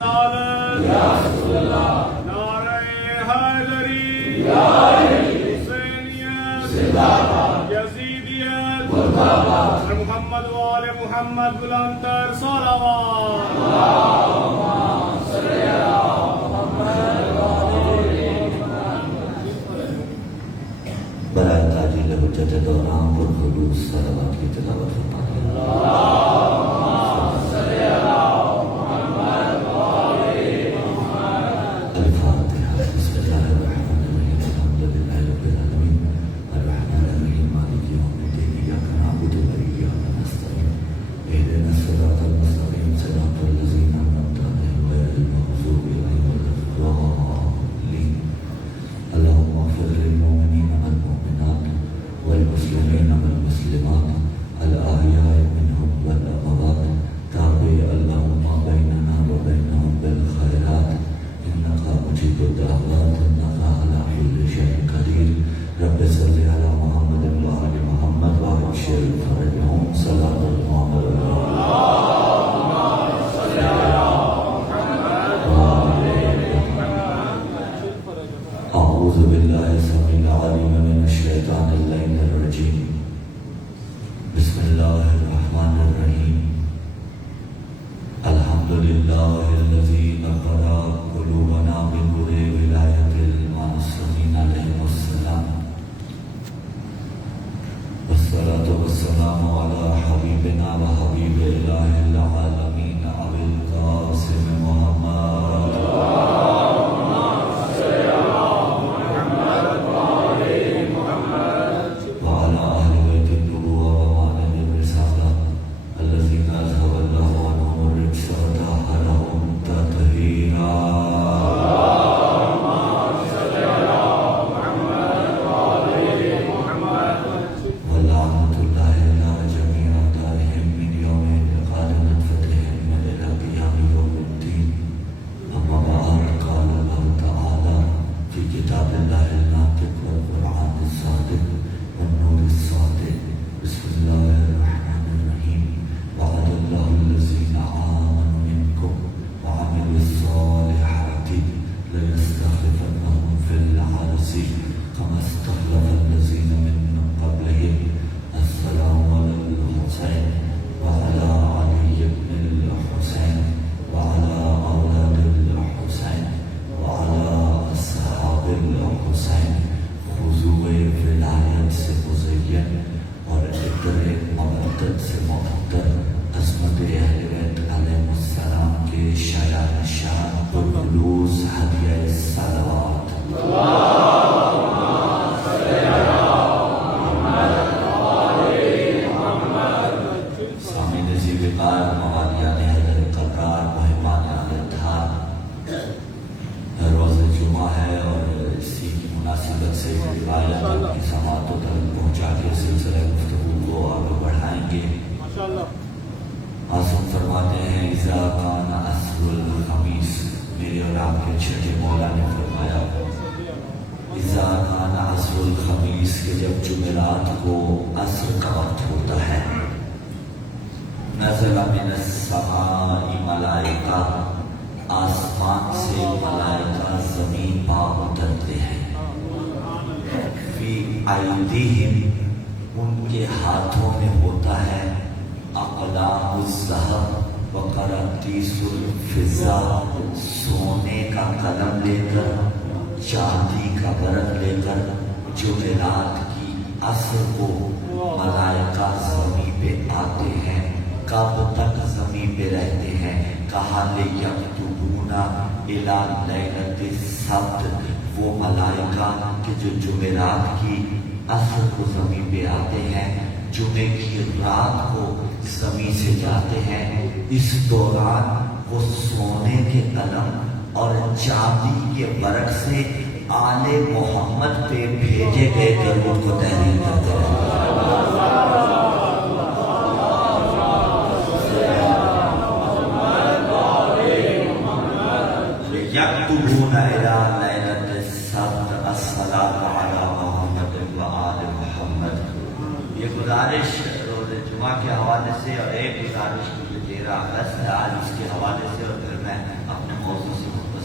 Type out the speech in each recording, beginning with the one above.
یا رسول اللہ نعرہ حیدری حسینیت زندہ باد یزیدیت مردہ باد محمد و آل محمد بلند تر صلوات اللہم صلی علی محمد و آل محمد برائے تاجیل حجت دوران پرخلوص صلوات کی تلاوت فرمائیں۔ آسمان سے ملائکہ زمین پر اترتے ہیں۔ فی ایدیہم ان کے ہاتھوں میں ہوتا ہے اقلام الذہب و قراطیس الفضہ، سونے کا قلم لے کر چاندی کا ورق لے کر جمعرات کی عصر کو ملائکہ زمین پہ آتے ہیں۔ کب تک زمین پہ رہتے ہیں؟ کہا لیکتبون الی لیلۃ السبت، وہ ملائکہ کہ جو جمعرات کی عصر کو زمین پہ آتے ہیں، جمعے کی رات کو زمین سے جاتے ہیں۔ اس دوران وہ سونے کے قلم اور چاندی کے ورق سے آل محمد پہ بھیجے گئے درود کو تحریر کرتے ہیں۔ یکتبون الی لیلۃ السبت الصلاۃ علی محمد و آل محمد۔ یہ گزارش روز جمعہ کے حوالے سے اور ایک گزارش 13 اگست ہے آج اس کے حوالے سے، اور پھر میں اپنے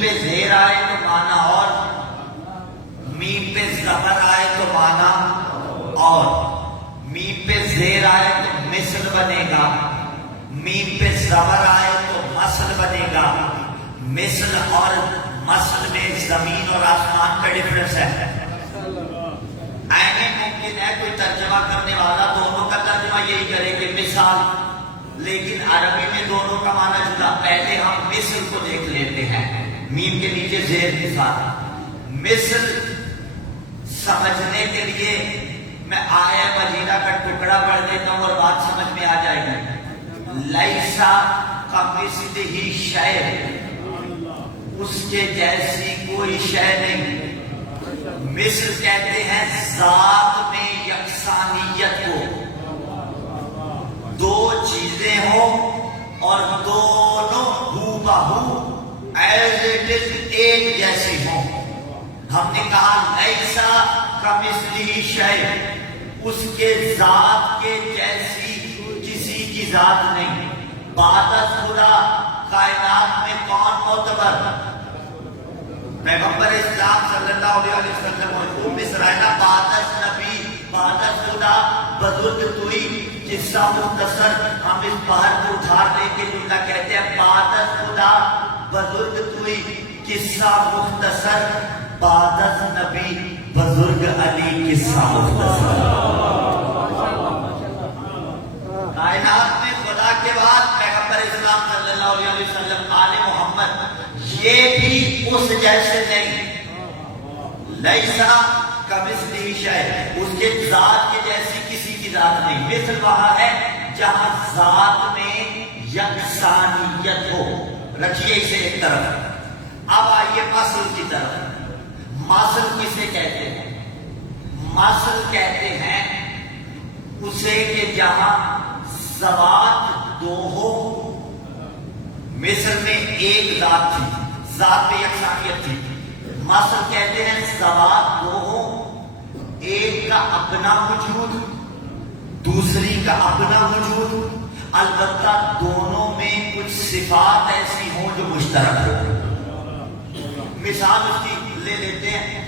پہ زیر آئے تو معنی اور، میم پہ زبر آئے تو معنی اور، میم پہ زیر آئے تو مثل بنے گا، میم پہ زبر آئے تو مثل بنے گا. مثل اور مثل میں زمین اور آسمان کا ڈفرنس ہے. ممکن ہے کوئی ترجمہ کرنے والا دونوں کا ترجمہ یہی کرے کہ مثال، لیکن عربی میں دونوں کا معنی جدا. پہلے ہم مثل کو دیکھ لیتے ہیں، میم کے نیچے زیر کے ساتھ. مثل سمجھنے کے لیے میں آیہ مجیدہ کا ٹکڑا پڑھ دیتا ہوں اور بات سمجھ میں آ جائے گی. لیسا کمثلہ شیء، اس کے جیسی کوئی شے نہیں. مثل کہتے ہیں ذات میں یکسانیت کو، دو چیزیں ہوں اور دونوں ہو بہو ایز اٹ از ایک جیسی ہوں. ہم نے کہا لیسا کمثلہ شیء، اس کے ذات کے جیسی کسی کی ذات نہیں. بعد از خدا کائنات میں کون معتبر؟ پیغمبر اسلام صلی اللہ علیہ وسلم. مصرعہ بعد از نبی بعد از خدا بزرگ توئی. قصہ مختصر، ہم اس بحر کو اٹھار لے کے جملہ کہتے ہیں بعد از خدا بزرگ توئی. قصہ مختصر بعد از نبی بزرگ علی. قصہ مختصر. کائنات میں خدا کے بعد پیغمبر اسلام صلی اللہ علیہ وسلم آل محمد، یہ بھی اس جیسے نہیں. لیسا کمثلہ شیء، اس کے ذات کے جیسی کسی کی ذات نہیں. مثل وہاں ہے جہاں ذات میں یکسانیت ہو. رکھیے اسے ایک طرف. اب آئیے مثل کی طرف. مثل کسے کہتے ہیں؟ مثل کہتے ہیں اسے کہ جہاں ذوات دو ہو. مثل میں ایک ذات تھی، ذات میں یکسانیت تھی. مثل کہتے ہیں ذوات دو ہو، ایک کا اپنا وجود دوسری کا اپنا وجود، البتہ دونوں میں کچھ صفات ایسی ہوں جو مشترک ہو. مثال اس کی لے لیتے ہیں.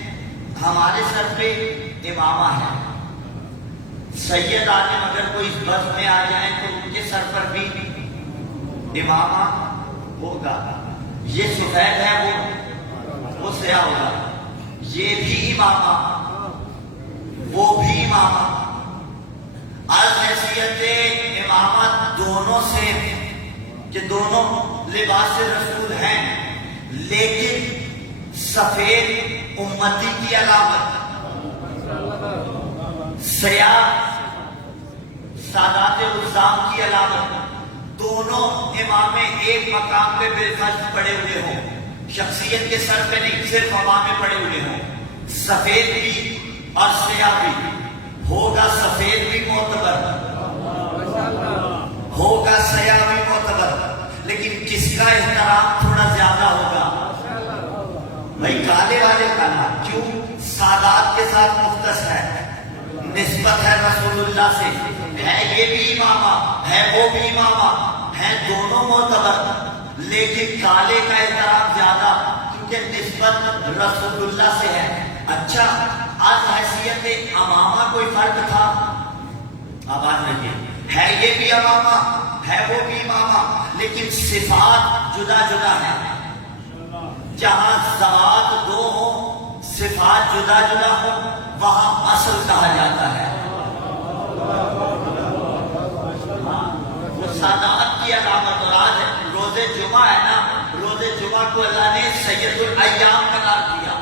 ہمارے سر پہ امامہ ہے. سید عالم اگر کوئی اس بس میں آ جائیں تو ان کے سر پر بھی امامہ ہوگا. یہ سفید ہے وہ سیاہ ہوگا. یہ بھی امامہ وہ بھی امامہ. الحیثیت امامت دونوں سے کہ دونوں لباس رسول ہیں، لیکن سفید امتی کی علامت، سیاہ سادات الزام کی علامت. دونوں امام ایک مقام پہ بالفرض پڑے ہوئے ہوں، شخصیت کے سر پہ نہیں، صرف ہوا میں پڑے ہوئے ہوں. سفید بھی اور سیاہ بھی ہوگا. سفید بھی معتبر ہوگا، سیاہ بھی معتبر، لیکن کس کا احترام تھوڑا زیادہ ہوگا؟ بھائی کالے والے کا نام. کیوں؟ سادات کے ساتھ مختص ہے، نسبت ہے رسول اللہ سے. ہے یہ بھی امامہ ہے وہ بھی امامہ ہے، دونوں معتبر، لیکن کالے کا احترام زیادہ کیونکہ نسبت رسول اللہ سے ہے. اچھا، از حیثیت امامہ کوئی فرق تھا؟ آواز رکھیے. ہے یہ بھی امامہ ہے وہ بھی امامہ، لیکن صفات جدا جدا ہیں. جہاں ذات دو ہوں، صفات جدا جدا ہوں، وہاں اصل کہا جاتا ہے. وہ سادات کی علامت. اور آج روز جمعہ ہے نا، روز جمعہ کو اللہ نے سید الایام قرار دیا،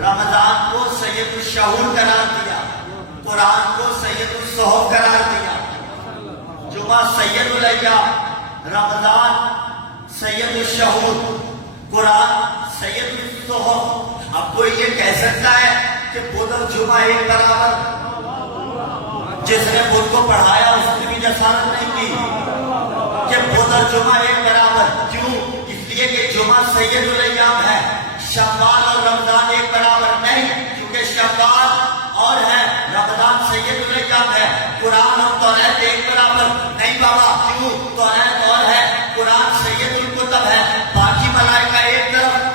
رمضان کو سید الشہور قرار دیا، قرآن کو سید الصحف قرار دیا. جمعہ سید الایام، رمضان سید الشہور، قرآن سید الصحف. اب کوئی یہ کہہ سکتا ہے کہ بدھ اور جمعہ ایک برابر؟ جس نے بدھ کو پڑھایا اس نے بھی جسارت نہیں کی کہ بدھ اور جمعہ ایک برابر. کیوں؟ اس لیے کہ جمعہ سید الایام ہے، شوال اور رمضان ایک برابر نہیں، کیونکہ شوال اور ہے، رمضان سید الایام ہے. قرآن اور توریت ایک برابر نہیں بابا. کیوں؟ توریت اور ہے، قرآن سید الکتب ہے. باقی ملائکہ ایک طرف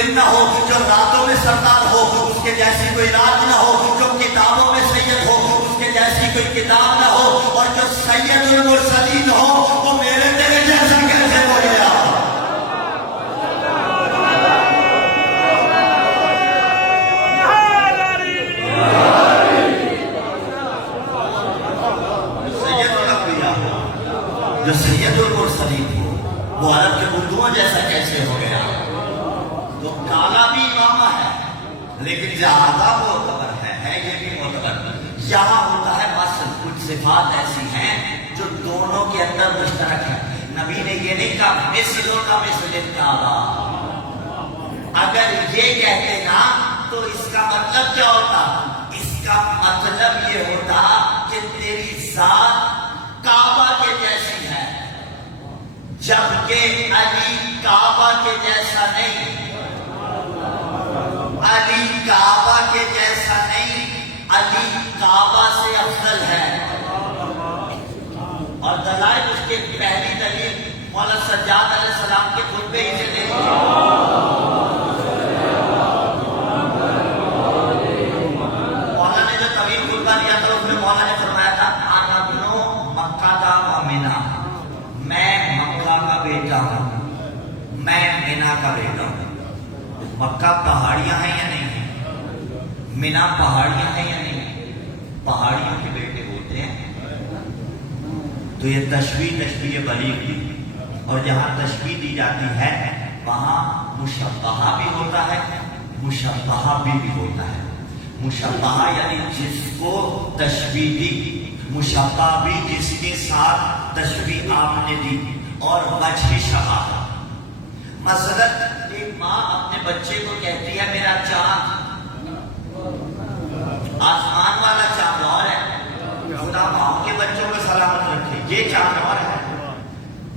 دن نہ ہو، جو راتوں میں سردار ہو اس کے جیسی کوئی رات نہ ہو، جو کتابوں میں سید ہو اس کے جیسی کوئی کتاب نہ ہو، اور جو سید المرسلین ہو وہ میرے تیرے جیسا کیسے ہو گیا؟ جو سید المرسلین ہو وہ عرب کے اردوؤں جیسا کیسے ہو گیا؟ تو کالا بھی امامہ ہے لیکن زیادہ معتبر ہے یہ بھی معتبر۔ یہاں ہوتا ہے مثلا کچھ صفات ایسی ہیں جو دونوں کے اندر مشترک ہے۔ نبی نے یہ نہیں کہا مثلوں کا مثل کالا، اگر یہ کہتے نا تو اس کا مطلب کیا ہوتا؟ اس کا مطلب یہ ہوتا کہ تیری ذات کعبہ کے جیسی ہے، جبکہ علی کعبہ کے جیسا نہیں، علی کعبہ کے جیسا نہیں، علی کعبہ سے افضل ہے۔ اور دلائل اس کے پہلی دلیل مولانا سجاد علیہ السلام کے خطبے ہی سے دیکھیں۔ مولانا نے جو طویل خطبہ دیا تھا اس میں مولانا نے فرمایا تھا میں مکہ کا بیٹا ہوں، میں مینا کا بیٹا ہوں۔ مکہ پہاڑیاں ہیں یا نہیں ہیں؟ مینا پہاڑیاں ہیں یا نہیں ہیں؟ پہاڑیوں کے بیٹے ہوتے ہیں۔ تو یہ تشبیہ بلیغ دی، اور جہاں تشبیہ دی جاتی ہے وہاں مشبہہ بھی ہوتا ہے، مشبہہ بھی ہوتا ہے۔ مشبہہ یعنی جس کو تشبیہ دی، مشبہ بھی جس کے ساتھ تشبیہ آپ نے دی، اور وجہ شبہ۔ مثلا ایک ماں اپنے بچے کو کہتی ہے میرا چاند، آسمان والا چاند اور ہے، خدا ماں کے بچوں کو سلامت رکھے، یہ چاند اور ہے۔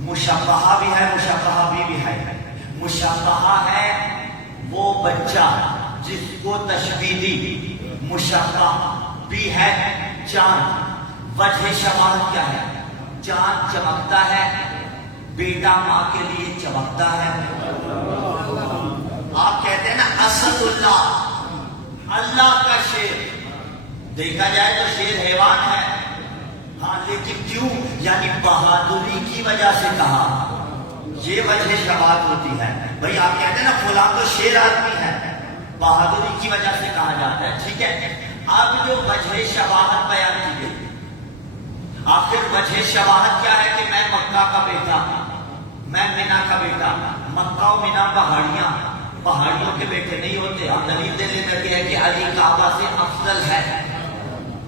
مشبہ بھی ہے، مشبہ بھی ہے۔ مشبہ ہے وہ بچہ جس کو تشبیہ دی، مشبہ بھی ہے چاند۔ وجہ شباہت کیا ہے؟ چاند چمکتا ہے، بیٹا ماں کے لیے چمکتا ہے۔ آپ کہتے ہیں نا اسد اللہ، اللہ کا شیر، دیکھا جائے تو شیر حیوان ہے، ہاں لیکن کیوں؟ یعنی بہادری کی وجہ سے کہا، یہ وجہ شباہت ہوتی ہے۔ بھئی آپ کہتے ہیں نا فلاں تو شیر آدمی ہے، بہادری کی وجہ سے کہا جاتا ہے، ٹھیک ہے۔ اب جو وجہ شباہت بیان کی گئی، آخر وجہ شباہت کیا ہے؟ کہ میں مکہ کا بیٹا، میں مینا کا بیٹا۔ مکہ و مینا پہاڑیاں، پہاڑیوں کے بیٹے نہیں ہوتے۔ ہم دلیل دے لیتے ہیں کہ علی کعبہ سے افضل ہے،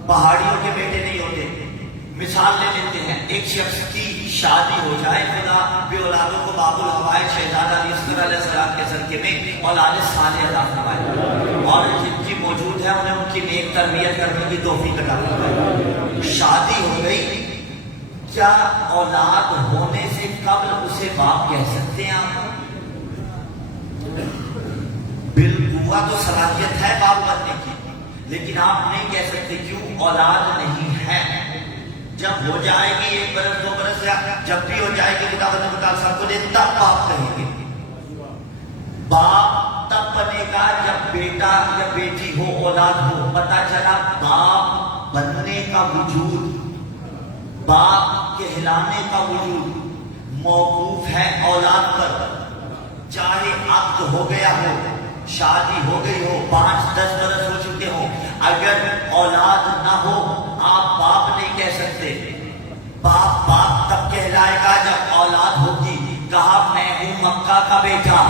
پہاڑیوں کے بیٹے نہیں ہوتے۔ مثال لے لیتے ہیں، ایک شخص کی شادی ہو جائے، خدا بے اولادوں کو باب الحوائج شہزادہ علی اصغر علیہ السلام کے صدقے میں اولاد صالح عطا فرمائے، اور جن کی موجود ہے انہیں ان کی نیک تربیت کرنے کی توفیق عطا فرمائے۔ شادی ہو گئی، کیا اولاد ہونے سے قبل اسے باپ کہہ سکتے ہیں آپ؟ بالقوہ تو صلاحیت ہے باپ بننے کی، لیکن آپ نہیں کہہ سکتے، کیوں؟ اولاد نہیں ہے۔ جب ہو جائے گی 1 برس 2 برس، یا جب بھی ہو جائے گی کتاب سب کو دے، تب باپ کہیں گے۔ باپ تب بنے گا جب بیٹا یا بیٹی ہو، اولاد ہو۔ پتہ چلا باپ بننے کا وجود، باپ کہلانے کا وجود موقوف ہے اولاد پر۔ چاہے عقد ہو گیا ہو، شادی ہو گئی ہو، 5-10 برس ہو چکے ہو، اگر اولاد نہ ہو آپ باپ نہیں کہہ سکتے۔ باپ باپ تب کہلائے گا جب اولاد ہوگی۔ کہا میں ہوں مکہ کا بیٹا،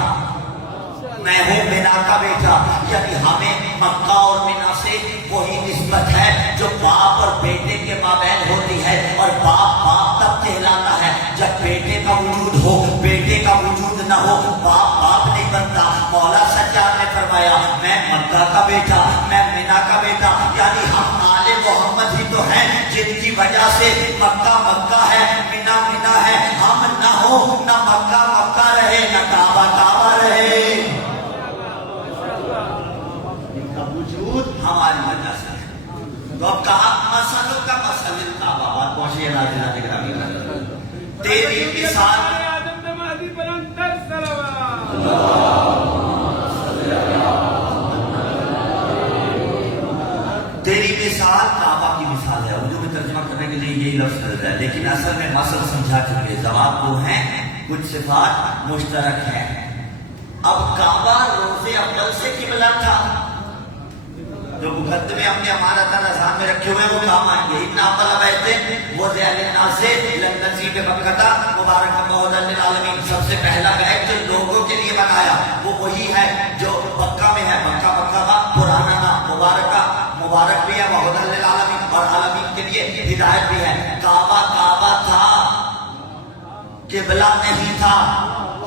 میں ہوں مینا کا بیٹا، یعنی ہمیں مکہ اور مینا سے وہی نسبت ہے جو باپ اور بیٹے کے مابین ہوتی ہے۔ اور باپ باپ تب کہلاتا ہے جب بیٹے کا وجود ہو، بیٹے کا وجود نہ ہو باپ باپ نہیں بنتا۔ مولا سجاد نے فرمایا میں مکہ کا بیٹا، میں مینا کا بیٹا، یعنی ہم آل محمد ہی تو ہیں جن کی وجہ سے مکہ مکہ ہے، مینا مینا ہے۔ ہم نہ ہو نہ مکہ مکہ رہے، نہ کعبہ کعبہ رہے، وجود ہماری وجہ سے ہے۔ تو اب کہا مسلوں کا مسل کعبہ، بات پہنچی ہے ناظرین گرامی، تیری مثال تیری مثال کعبہ کی مثال ہے. اردو میں ترجمہ کرنے کے لیے یہی لفظ ہے، لیکن اصل میں مثل سمجھا چکے. جواب وہ ہیں کچھ صفات مشترک ہیں. اب کعبہ روز اول سے قبلہ تھا. جو مقدمے اپنے امانت نظام میں رکھے ہوئے وہ کام آئیں گے. اتنا اول بیٹھتے وہ ذیل الناس لنزیب مکہ مبارک ہدی للعالمین. سب سے پہلا بیت جو لوگوں کے لیے بنایا وہ وہی ہے جو مکہ میں ہے. مکہ کا پرانا نام مبارک بھی ہے، ہدی للعالمین، اور عالمین کے لیے ہدایت بھی ہے. کعبہ تھا، قبلہ نہیں تھا.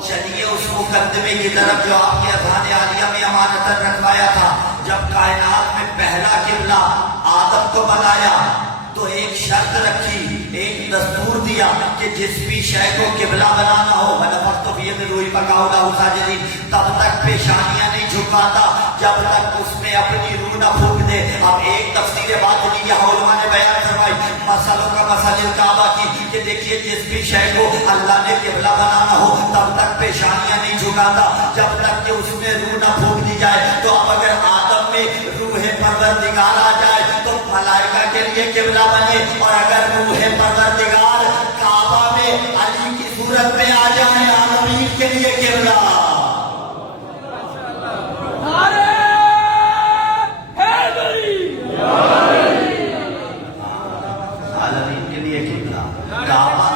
چلیے اس مقدمے کی طرف جو آپ کے اذہان عالیہ میں امانت رکھوایا تھا. جب کائنات میں پہلا قبلہ آدم کو بنایا تو ایک شرط رکھی، ایک دستور دیا کہ جس بھی شے کو قبلہ بنانا ہو وَنَفَخْتُ فِيهِ مِن رُوحِي فَقَعُوا لَهُ سَاجِدِينَ، تب تک پیشانیاں نہیں جھکاتا جب تک اس میں اپنی روح نہ پھونک دے. اب ایک تفسیر باطنی علماء نے بیان فرمائی مسئلوں کا مسئلہ کعبہ کی کہ دیکھیے جس بھی شے کو اللہ نے قبلہ بنانا ہو تب تک پیشانیاں نہیں جھکاتا جب تک کہ اس میں روح نہ پھونک دی جائے. تو اب اگر آدم میں روح پروردگار آ جائے تو ملائکہ کے لیے قبلہ بنے، اور اگر روح پروردگار کعبہ میں علی کی صورت میں آ جائے عالمین کے لیے قبلہ. عالمین کے لیے قبلہ کعبہ.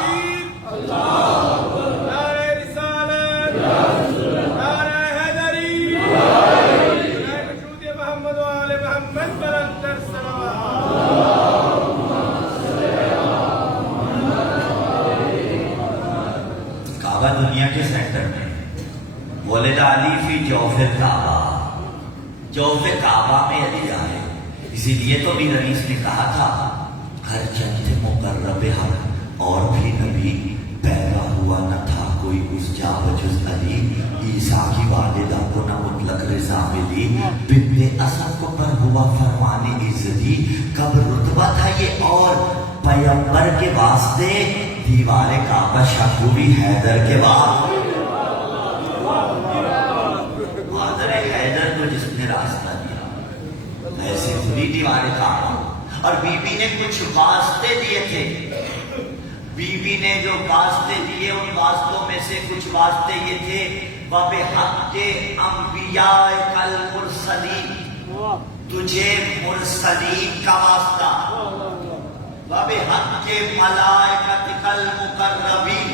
دنیا کے سینٹر میں ولد علی فی جوف کعبہ، جوف کعبہ میں علی آئے. اسی لیے تو بھی رئیس نے کہا تھا ہر چند مقرب حق اور بھی نبی پیدا ہوا نہ تھا کوئی اس جا بجز علی. عیسیٰ کی والدہ کو نہ مطلق رضا ملی، بنت اسد کو پر ہوا فرمان عزتی. کب رتبہ تھا یہ اور پیغمبر کے واسطے دیوار کعبہ شکوی حیدر کے بعد. حیدر حیدر کو جس نے راستہ دیا ایسے کھلی دیوار کعبہ. اور بی بی نے کچھ واسطے دیے تھے. بی بی نے جو واسطے دیے ان واسطوں میں سے کچھ واسطے یہ تھے وَبِحَقِّ أَنْبِيَائِكَ الْمُرْسَلِينَ، تجھے مرسلین کا واسطہ. وَبِحَقِّ مَلَائِكَتِكَ الْمُقَرَّبِينَ،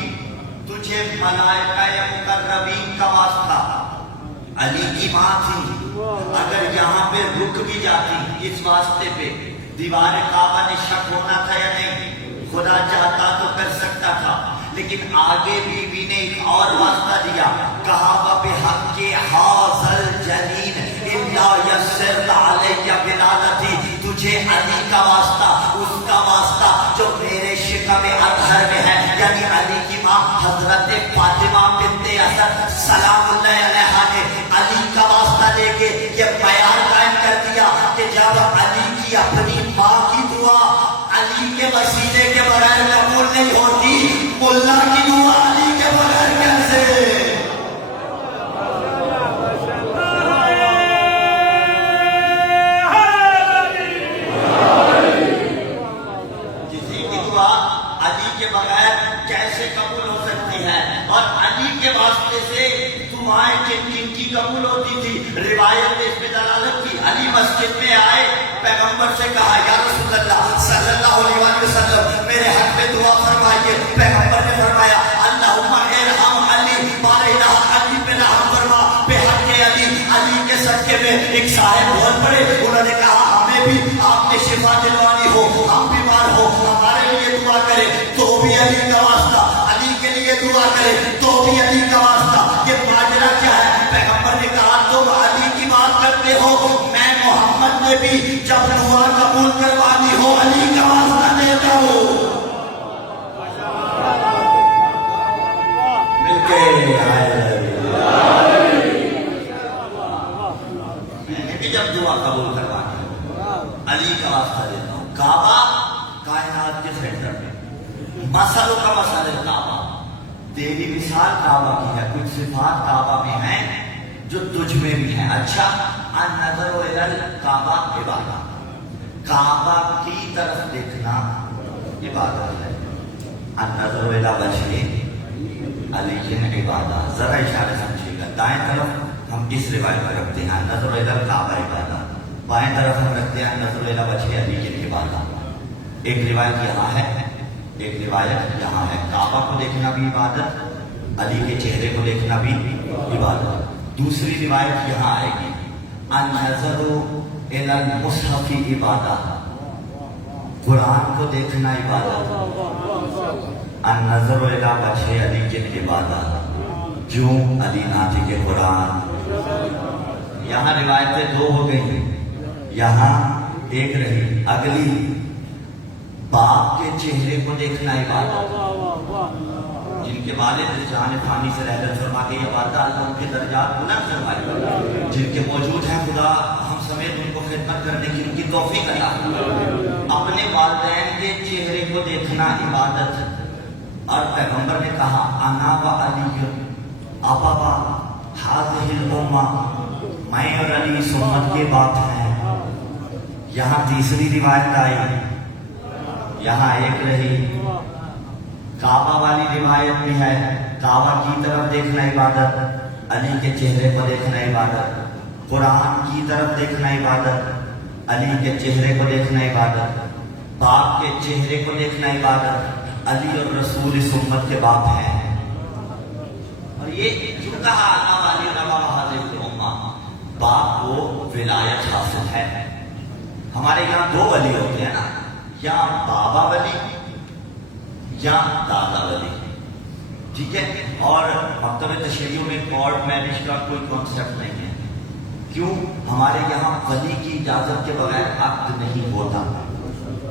تجھے ملائکہ مقربین کا واسطہ. علی کی ماں تھی، اگر یہاں پہ رک بھی جاتی اس واسطے پہ دیوار کعبہ نے شک ہونا تھا یا نہیں؟ خدا چاہتا تو کر سکتا تھا، لیکن آگے بی بی نے ایک اور واسطہ دیا. کہا وَبِحَقِّ هَٰذَا الْجَنِينَ إِلَّا يَسِّرْتَ عَلَيَّ وِلَادَتِي، تجھے علی کا واسطہ، اس کا واسطہ جو میرے شکم اطہر میں ہے، یعنی علی کی ماں حضرت فاطمہ بنت اسد سلام اللہ علیہا نے علی کا واسطہ لے کے یہ بیان قائم کر دیا کہ جب علی کی اپنی ماں کی دعا علی کے وسیلے کے بغیر قبول نہیں ہوتی، ملا کی دعا علی کے بغیر کیسے؟ کسی کی دعا علی کے بغیر کیسے قبول ہو سکتی ہے؟ اور علی کے واسطے سے دعائیں کن کن کی قبول ہوتی تھی؟ روایت میں اس میں دلالت کی. علی مسجد میں آئے، پیغمبر سے کہا یا رسول اللہ صلی اللہ علیہ وسلم میرے حق میں دعا فرمائیے. پیغمبر نے فرمایا اللہم ارحم علی، بار الہ علی پہ رحم فرما، بے حق علی. علی کے صدقے میں ایک صاحب بول پڑے، انہوں نے کہا ہمیں بھی آپ نے شفا دلوانی ہو، ہم بیمار ہو، ہمارے لیے دعا کرے تو بھی علی کا واسطہ، علی کے لیے دعا کرے تو بھی علی کا واسطہ. یہ ماجرا کیا ہے؟ پیغمبر نے کہا تم علی کی بات کرتے ہو، میں محمد نے بھی جب دعا قبول کروانی ہو علی کا واسطہ دیتا ہوں. مل کے میں نے بھی جب دعا قبول کروانی ہو علی کا واسطہ دیتا ہوں. کعبہ کائنات کے سینٹر میں، مسئلوں کا مسئلہ کعبہ. تیری مثال کعبہ کی ہے، کچھ صفات کعبہ میں ہیں جو تجھ میں بھی ہیں. اچھا، النظر الی الکعبہ عبادت. کعبہ کی طرف دیکھنا عبادت ہے. النظر الی وجہ علی عبادت. ذرا اشارہ سمجھیے گا. دائیں طرف ہم اس روایت میں رکھتے ہیں النظر الی کعبہ عبادت. بائیں طرف ہم رکھتے ہیں النظر الی وجہ علی عبادت. ایک روایت یہاں ہے, ایک روایت یہاں ہے. کعبہ کو دیکھنا بھی عبادت, علی کے چہرے کو دیکھنا بھی عبادت. دوسری روایت یہاں آئے گی النظر الی المصحف عبادت. قرآن کو دیکھنا عبادت. النظر الی وجہ علی عبادت. جو علی ناطق قرآن. یہاں روایتیں دو ہو گئی, یہاں ایک رہی. اگلی باپ کے چہرے کو دیکھنا عبادت. جن کے والد جہان فانی سے رحلت فرما کے یہ وعدہ اللہ ان کے درجات بلند فرمائے. جن کے موجود ہیں خدا ہم سمیت ان کو خدمت کرنے کی ان کی توفیق عطا فرمائے. اپنے والدین کے چہرے کو دیکھنا عبادت. اور پیغمبر نے کہا انا و علی ابا ہذہ الامہ, میں اور علی اس امت کے باپ ہیں. یہاں تیسری روایت آئی, یہاں ایک رہی. کعبہ والی روایت بھی ہے, کعبہ کی طرف دیکھنا عبادت, علی کے چہرے کو دیکھنا عبادت. قرآن کی طرف دیکھنا عبادت, علی کے چہرے کو دیکھنا عبادت. باپ کے چہرے کو دیکھنا عبادت. علی اور رسول اس امت کے باپ ہیں. اور یہ کیوں کہا انا والی روا ہذہ الامہ, باپ کو ولایت حاصل ہے. ہمارے یہاں دو ولی ہوتے ہیں نا, یا بابا ولی یا دادا ولی, ٹھیک ہے. اور مکتب تشیعوں میں کورٹ میرج کا کوئی کانسیپٹ نہیں ہے. کیوں؟ ہمارے یہاں ولی کی اجازت کے بغیر عقد نہیں ہوتا.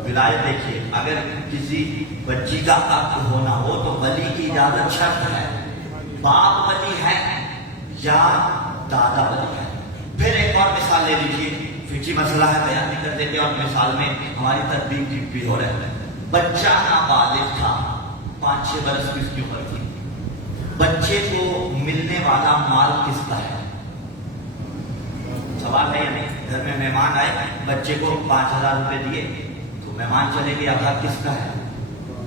ولایت دیکھیے, اگر کسی بچی کا عقد ہونا ہو تو ولی کی اجازت شرط ہے. باپ ولی ہے یا دادا ولی ہے. پھر ایک اور مثال لے لیجیے, فقہی مسئلہ ہے, بیان نہیں کر دیتے اور مثال میں ہماری تدبیر بھی ہو رہا ہے. بچہ نابالغ تھا, 5-6 برس کی اس کی عمر تھی. بچے کو ملنے والا مال کس کا ہے؟ سوال ہے یا نہیں؟ گھر میں مہمان آئے, بچے کو 5,000 روپے دیے تو مہمان چلے گئے, اب حق کس کا ہے؟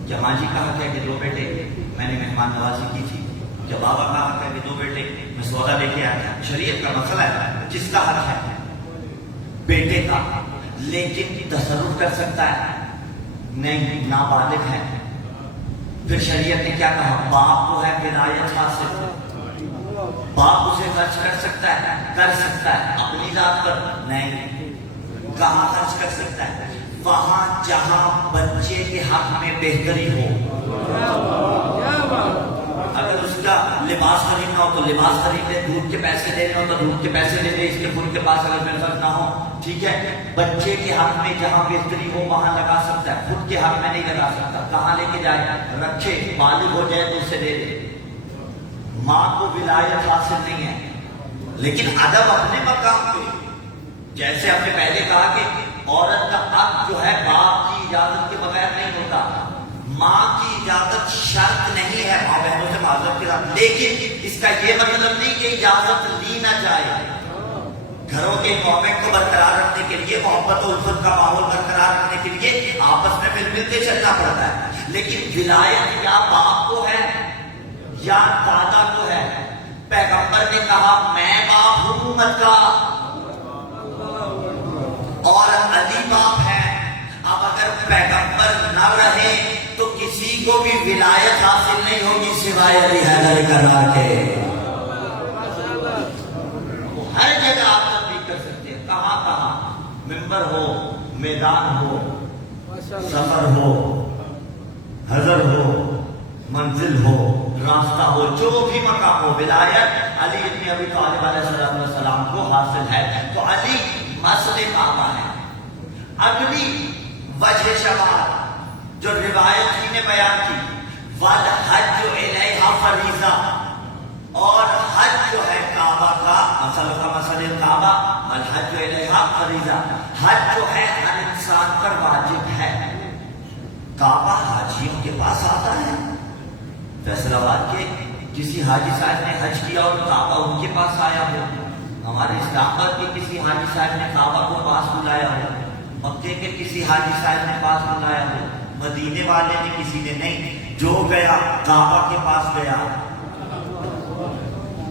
کیا ماں جی کا حق ہے کہ 2 بیٹے میں نے مہمان نوازی کی تھی؟ کیا بابا کا حق ہے کہ 2 بیٹے میں سودا لے کے آیا؟ شریعت کا مسئلہ ہے, جس کا حق ہے بیٹے کا. لیکن تصرف کر سکتا ہے نہیں, نابالغ ہے. پھر شریعت نے کیا کہا؟ باپ کو ہے ولایت حاصل, باپ اسے خرچ کر سکتا ہے, کر سکتا ہے. اپنی ذات پر نہیں. کہاں خرچ کر سکتا ہے؟ وہاں جہاں بچے کے حق میں بہتری ہو. اگر اس کا لباس خریدنا ہو تو لباس خرید لے, دودھ کے پیسے دینے ہو تو دودھ کے پیسے لے لے, اس کے خود کے پاس اگر محفظ نہ ہو, ٹھیک ہے. بچے کے حق میں جہاں بہتری ہو وہاں لگا سکتا ہے, خود کے حق میں نہیں لگا سکتا. کہاں لے کے جائے؟ رکھے, بالغ ہو جائے تو اسے دے دے. ماں کو ولایت حاصل نہیں ہے, لیکن ادب اپنے مقام پہ. جیسے ہم نے پہلے کہا کہ عورت کا حق جو ہے باپ کی اجازت کے بغیر نہیں ہوتا. ماں کی اجازت شرط نہیں ہے, ماں بہنوں سے معذرت کے ساتھ, لیکن اس کا یہ مطلب نہیں کہ اجازت لی نہ جائے. گھروں کے انوائرمنٹ کو برقرار رکھنے کے لیے, محبت و الفت کا ماحول برقرار رکھنے کے لیے آپس میں مل مل کے چلنا پڑتا ہے. لیکن ولایت یا باپ کو ہے یا دادا کو ہے. پیغمبر نے کہا میں باپ ہوں امت کا اور علی باپ ہے. اب اگر پیغمبر نہ رہے تو کسی کو بھی ولایت حاصل نہیں ہوگی سوائے علی حیدر کرار کے. ہر جگہ آپ تطبیق کر سکتے ہیں, کہاں کہاں, ممبر ہو, میدان ہو, سفر ہو, حضر ہو, منزل ہو, راستہ ہو, جو بھی مقام ہو, ولایت علی ابن ابی طالب علیہ السلام کو حاصل ہے. تو علی مسئلے کعبہ ہے. اگلی وجہ شباب جو روایت ہی نے بیان کی, والحج الیہا فریضہ, اور حج جو ہے کعبہ کا مسئلہ کعبہ, والحج الیہا فریضہ, حج جو ہے ہر انسان پر واجب ہے. کعبہ حاجیوں کے پاس آتا ہے. فیصل آباد کے کسی حاجی صاحب نے حج کیا اور کعبہ ان کے پاس آیا ہو, ہمارے اسلام آباد کے کسی حاجی صاحب نے کعبہ کو پاس بلایا ہو, مکے کے کسی حاجی صاحب نے پاس بلایا ہو، مدینے والے نے کسی نے نہیں، جو گیا کعبہ کے پاس گیا،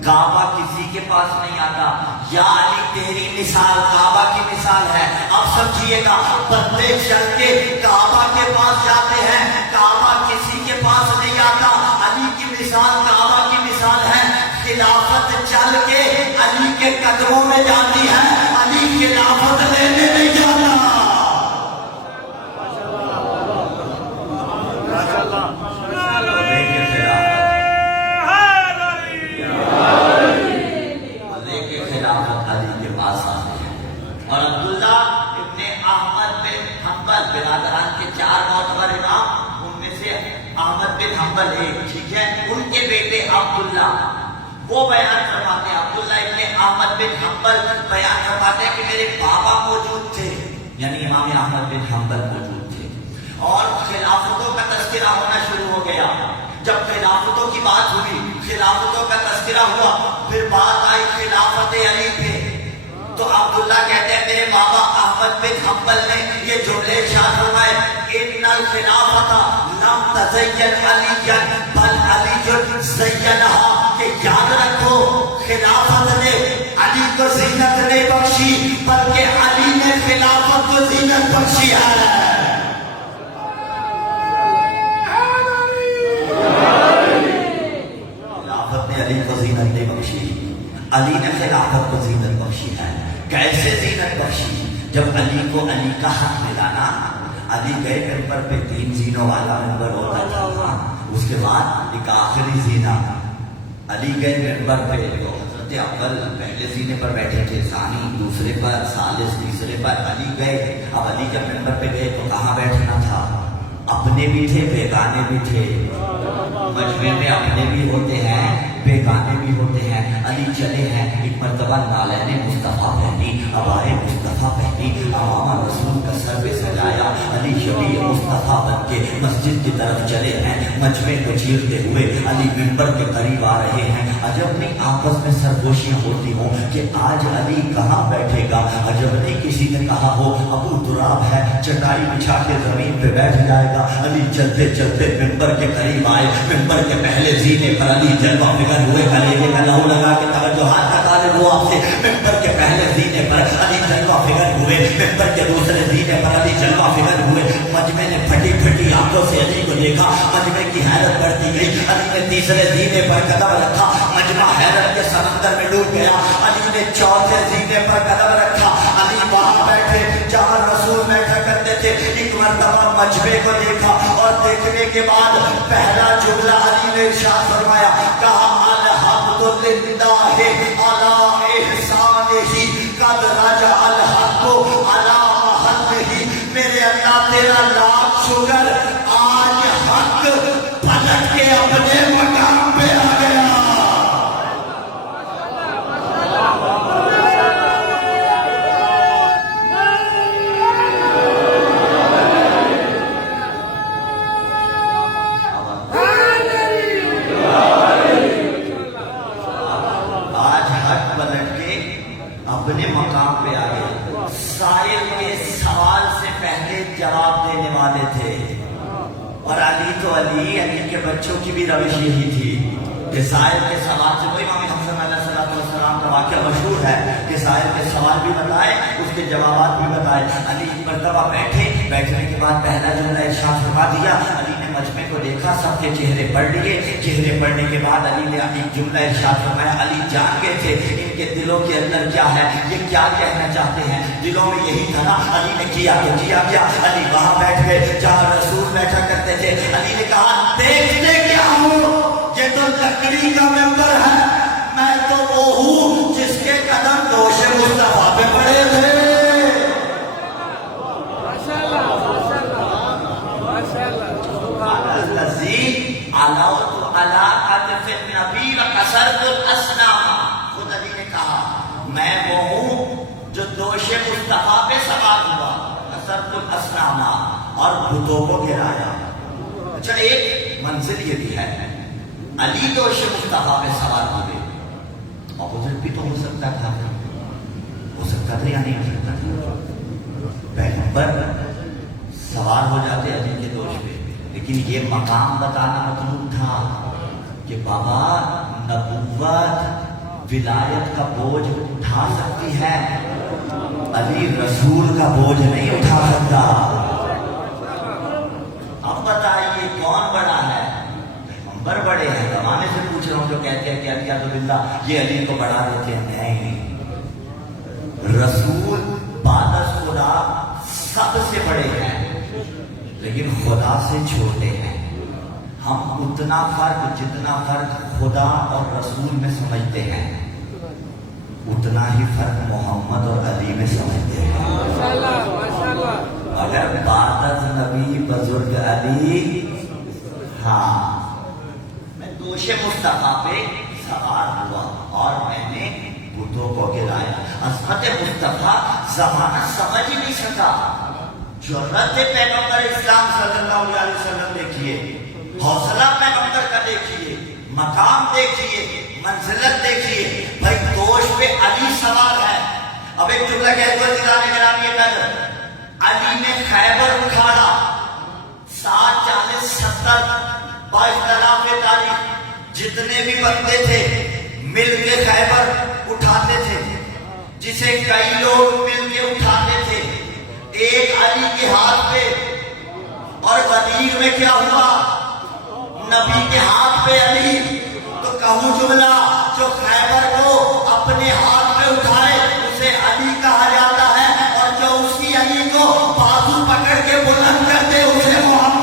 کعبہ کسی کے پاس نہیں آتا۔ یا علی تیری مثال کعبہ کی مثال ہے۔ اب سمجھیے گا، بندے چل کے کعبہ کے پاس جاتے ہیں، کعبہ کسی کے پاس نہیں آتا۔ علی کی مثال کعبہ کی مثال ہے، خلافت چل کے علی کے قدموں میں جاتی ہے، علی خلافت لینے نہیں جاتا۔ اور عبداللہ ابن احمد بن حنبل برادران کے 4 معتبر امام، ان میں سے احمد بن حنبل ایک، ٹھیک ہے، ان کے بیٹے عبداللہ وہ بیان فرماتے ہیں، عبداللہ ابن احمد بن حنبل بیان فرماتے ہیں کہ میرے بابا موجود تھے، یعنی امام احمد بن حنبل موجود تھے، اور خلافتوں کا تذکرہ ہونا شروع ہو گیا۔ جب خلافتوں کی بات ہوئی، خلافتوں کا تذکرہ ہوا، پھر بات آئی خلافت علی پہ، تو عبداللہ کہتے ہیں میرے بابا احمد بن حنبل نے یہ جملے ارشاد فرمائے، ان الخلافت لم تزین علی بل علی زینہا، کہ یاد رکھو خلافت نے علی کو زینت نہیں بخشی بلکہ علی نے خلافت کو زینت بخشی ہے۔ خلافت نے علی کو زینت نہیں بخشی، علی نے خلافت کو زینت بخشی ہے۔ کیسے زینت بخشی؟ جب علی کو علی کا حق ملا نا، علی گئے ممبر پہ 3 زینوں والا ممبر ہوتا تھا، اس کے بعد ایک آخری زینہ، علی گئے ممبر پہ، تو حضرت اول پہلے زینے پر بیٹھے تھے، ثانی دوسرے پر، ثالث تیسرے پر، علی گئے۔ اب علی جب ممبر پہ گئے تو کہاں بیٹھنا تھا؟ اپنے بھی تھے بیگانے بھی تھے، مجمع میں اپنے بھی ہوتے ہیں بیگانے بھی ہوتے ہیں۔ علی چلے ہیں، ایک مرتبہ نالین مصطفیٰ پہنی، عبائے مصطفیٰ پہنی، امام رسول کا سر پہ سجایا، علی شفیع مصطفیٰ بن کے مسجد کی طرف چلے ہیں، مجمع کو چیرتے ہوئے علی ممبر کے قریب آ رہے ہیں۔ عجب نہیں آپس میں سرگوشیاں ہوتی ہوں کہ آج علی کہاں بیٹھے گا، عجب نہیں کسی نے کہا ہو ابو تراب ہے چٹائی بچھا کے زمین پہ بیٹھ جائے گا۔ علی چلتے چلتے ممبر کے قریب آئے، ممبر کے پہلے زینے پر علی جلوہ فکر ہوئے، گلے میں لہو لگا کے توجہات کا طالب ہو آپ سے، ممبر کے پہلے زینے پر علی جلوہ فکر ہوئے، ممبر کے دوسرے زینے پر علی جلوہ فکر ہوئے۔ مجمع نے پھٹی پھٹی آنکھوں سے علی کو دیکھا، مجمع کی حیرت بڑھتی گئی، علی نے تیسرے زینے پر قدم رکھا، مجمع حیرت کے سمندر میں ڈوب گیا۔ علی نے چوتھے زینے پر قدم رکھا، علی وہاں بیٹھے جہاں رسول بیٹھا کرتے تھے۔ ایک مرتبہ مجمع کو دیکھا اور دیکھنے کے بعد پہلا جملہ علی نے ارشاد فرمایا، کہا الحمدللہ علی احسانہ قد رجع الحق علی محلہ، میرے اللہ تیرا لاکھ شکر، آج حق پلٹ کے اپنے مقام پہ آ گیا۔ اپنے مقام پہ آ گئے۔ سائل کے سوال سے پہلے جواب دینے والے تھے، اور علی تو علی کے بچوں کی بھی روش یہی تھی کہ سائل کے سوال سے، کوئی امام حسن علیہ السلام کا واقعہ مشہور ہے کہ سائل کے سوال بھی بتائے، اس کے جوابات بھی بتائے۔ علی مرتبہ بیٹھنے کے بعد پہلا جملہ ارشاد فرما دیا۔ علی نے مجمع کو دیکھا، سب کے چہرے پڑھ لیے، چہرے پڑھنے کے بعد علی نے ایک جملہ ارشاد فرمایا۔ علی جان گئے تھے ان کے دلوں کے اندر کیا ہے، یہ کیا کہنا چاہتے ہیں، دلوں میں یہی تھا نا۔ علی نے کیا تو کیا کیا، علی وہاں بیٹھ گئے جہاں رسول بیٹھا کرتے تھے۔ علی نے کہا دیکھتے کیا ہوں، یہ تو لکڑی کا ممبر ہے، میں تو وہ ہوں جس کے قدم دوش مصطفیٰ پہ پڑے تھے۔ خود علی نے کہا میں وہ ہوں جو دوش مصطفیٰ پہ سوار ہوا، کسرت الاسنام، اور بتوں کو گرایا۔ اچھا ایک منزل یہ بھی ہے، علی دوش مصطفیٰ پہ سوار ہوئے، اپوزٹ بھی تو ہو سکتا تھا، ہو سکتا تھا یا نہیں ہو سکتا تھا؟ پیغمبر سوار ہو جاتے علی کے دوش پہ، لیکن یہ مقام بتانا مطلوب تھا کہ بابا نبوت ولایت کا بوجھ اٹھا سکتی ہے، علی رسول کا بوجھ نہیں اٹھا سکتا۔ اب بتائیے کون بڑا ہے؟ پیغمبر بڑے ہیں، زمانے سے پوچھ رہا ہوں جو کہتے ہیں کہ علی باللہ یہ علی کو بڑھا دیتے ہیں، نہیں، رسول بعد از خدا سب سے بڑے ہیں لیکن خدا سے چھوٹے ہیں۔ ہم اتنا فرق جتنا فرق خدا اور رسول میں سمجھتے ہیں اتنا ہی فرق محمد اور علی میں سمجھتے ہیں۔ اگر بعد از نبی بزرگ علی، ہاں میں دوش مصطفیٰ پہ سوار ہوا اور میں نے بتوں کو گرایا۔ عظمت مصطفیٰ زمانہ سمجھ ہی نہیں سکا۔ جرأت پیغمبر اسلام صلی اللہ علیہ وسلم دیکھیے، حوصلہ پیغمبر کا دیکھیے، مقام دیکھیے، منزلت دیکھیے۔ بھائی دوش پہ علی سوار ہے۔ اب ایک جملہ کہتے ہوئے جناب گرامی کر، علی نے خیبر اکھاڑا، 60 40 70 باختلاف تاریخ جتنے بھی بندے تھے مل کے خیبر اٹھاتے تھے، جسے کئی لوگ مل کے اٹھاتے تھے، ایک علی کے ہاتھ پہ۔ اور غدیر میں کیا ہوا؟ نبی کے ہاتھ پہ علی۔ تو کہوں جملہ، جو خیبر کو اپنے ہاتھ پہ اٹھائے اسے علی کہا جاتا ہے، اور جو اسی علی کو بازو پکڑ کے بلند کر دے اسے محمد۔